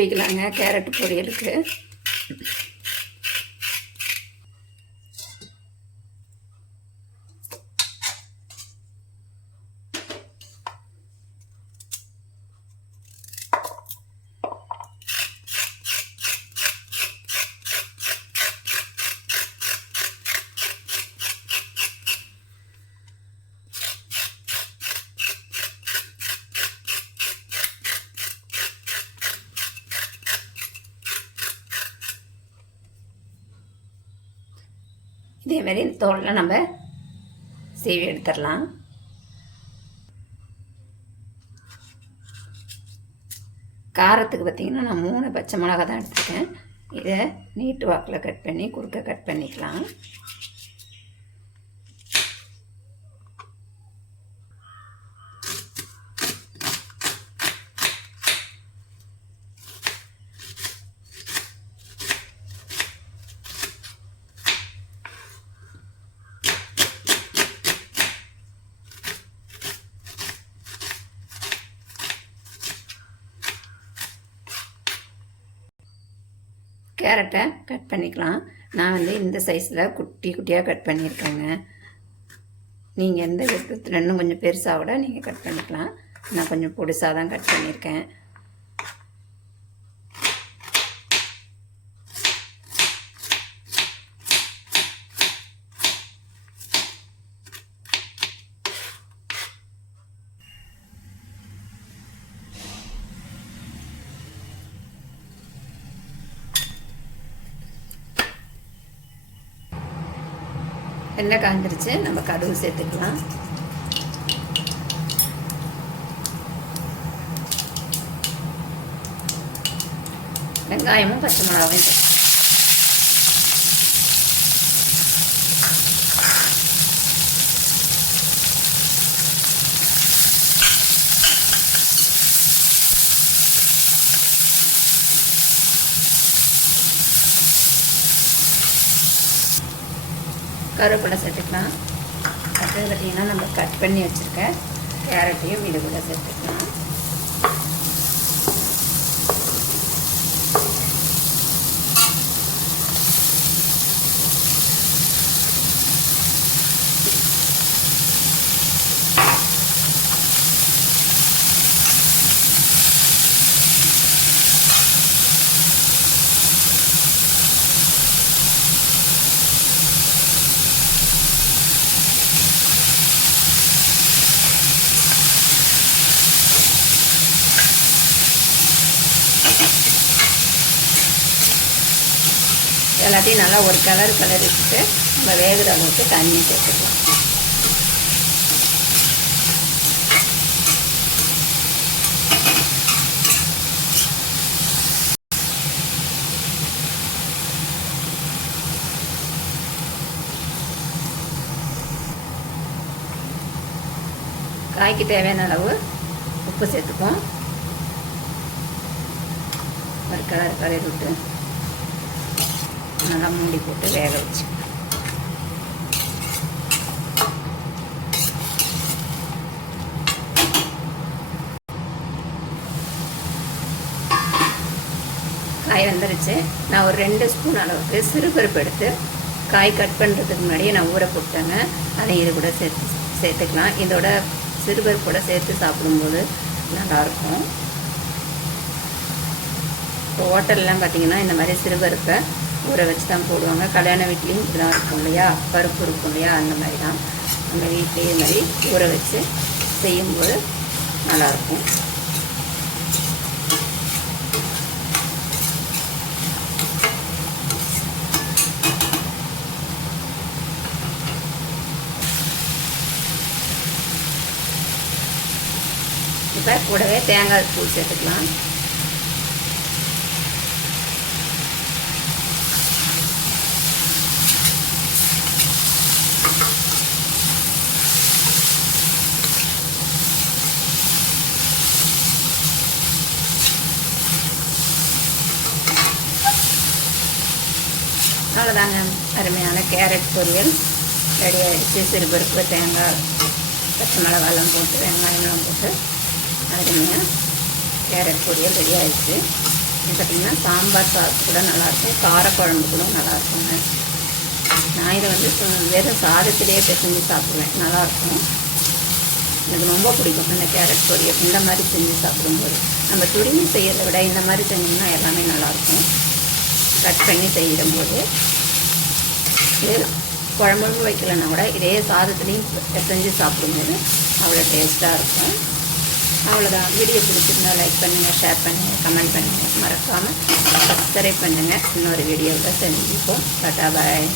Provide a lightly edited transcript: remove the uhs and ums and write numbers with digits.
வைக்கலாங்க carrot பொரியலுக்கு. இதேமாரி தோலில் நம்ம சீவி எடுத்துடலாம். காரத்துக்கு பார்த்திங்கன்னா நான் 3 பச்சை மிளகா தான் எடுத்துருக்கேன். இதை நீட்டு வாக்கில் கட் பண்ணி குறுக்க கட் பண்ணிக்கலாம். கேரட்டை கட் பண்ணிக்கலாம். நான் வந்து இந்த சைஸில் குட்டி குட்டியாக கட் பண்ணியிருக்கேங்க. நீங்கள் எந்த விதத்தில் இன்னும் கொஞ்சம் பெருசாக விட நீங்கள் கட் பண்ணிக்கலாம். நான் கொஞ்சம் பொடிசாக தான் கட் பண்ணியிருக்கேன். எண்ணெய் காய்ஞ்சிருச்சு, நம்ம கடுகு சேர்த்துக்கலாம். வெங்காயமும் பச்சை மிளகாயும் சேர்த்து கருவேப்பிலை சேர்த்துக்கலாம். அடுத்தது பார்த்திங்கன்னா நம்ம கட் பண்ணி வச்சுருக்க கேரட்டையும் இது கூட சேர்த்துக்கலாம். எல்லாத்தையும் நல்லா ஒரு கலரிட்டு நம்ம வேகிற அளவுக்கு தண்ணி சேர்த்துக்கலாம். காய்க்கு தேவையான அளவு உப்பு சேர்த்துப்போம். ஒரு கலரி விட்டு நல்லா மூடி போட்டு வேக வச்சு காய் வந்துருச்சு. நான் ஒரு 2 ஸ்பூன் அளவுக்கு சிறுபருப்பு எடுத்து காய் கட் பண்ணுறதுக்கு முன்னாடியே நான் ஊற போட்டேங்க. அதை இது கூட சேர்த்துக்கலாம். இதோட சிறுபருப்போட சேர்த்து சாப்பிடும்போது நல்லாயிருக்கும். இப்போ ஹோட்டல்லாம் பார்த்திங்கன்னா இந்த மாதிரி சிறுபருப்பை ஊற வச்சு தான் போடுவாங்க. கல்யாண வீட்லேயும் இப்படிதான் இருக்கும் இல்லையா, பருப்பு இருக்கும் இல்லையா, அந்த மாதிரி தான் நம்ம வீட்லேயே இது மாதிரி ஊற வச்சு செய்யும்போது நல்லாயிருக்கும். இப்போ கூடவே தேங்காய் பூ சேர்த்துக்கலாம். அவ்வளோதாங்க, அருமையான கேரட் பொரியல் ரெடி ஆகிடுச்சு. சிறுபருப்பு, தேங்காய், பச்சை மிளகாலாம் போட்டு வெங்காயம்லாம் போட்டு அருமையாக கேரட் பொரியல் ரெடி ஆகிடுச்சு. பார்த்திங்கன்னா சாம்பார் சாதம் கூட நல்லாயிருக்கும், காரக்குழம்பு கூட நல்லாயிருக்குங்க. நான் இதை வந்து வெறும் சாதத்திலேயே செஞ்சு சாப்பிடுவேன், நல்லாயிருக்கும். எனக்கு ரொம்ப பிடிக்கும் இந்த கேரட் பொரியல். இந்த மாதிரி செஞ்சு சாப்பிடும்போது நம்ம துருவி செய்கிறத விட இந்த மாதிரி செஞ்சோம்னா எல்லாமே நல்லாயிருக்கும். கட் பண்ணி செய்யும்போது இது குழம்பு வைக்கலைன்னா கூட இதே சாதத்துலேயும் செஞ்சு சாப்பிடும்போது அவ்வளோ டேஸ்ட்டாக இருக்கும். அவ்வளோதான். வீடியோ பிடிச்சிருந்தா லைக் பண்ணுங்கள், ஷேர் பண்ணுங்கள், கமெண்ட் பண்ணுங்கள், மறக்காமல் சப்ஸ்கிரைப் பண்ணுங்கள். இன்னொரு வீடியோவில் செஞ்சுப்போம். டாடா பாய்.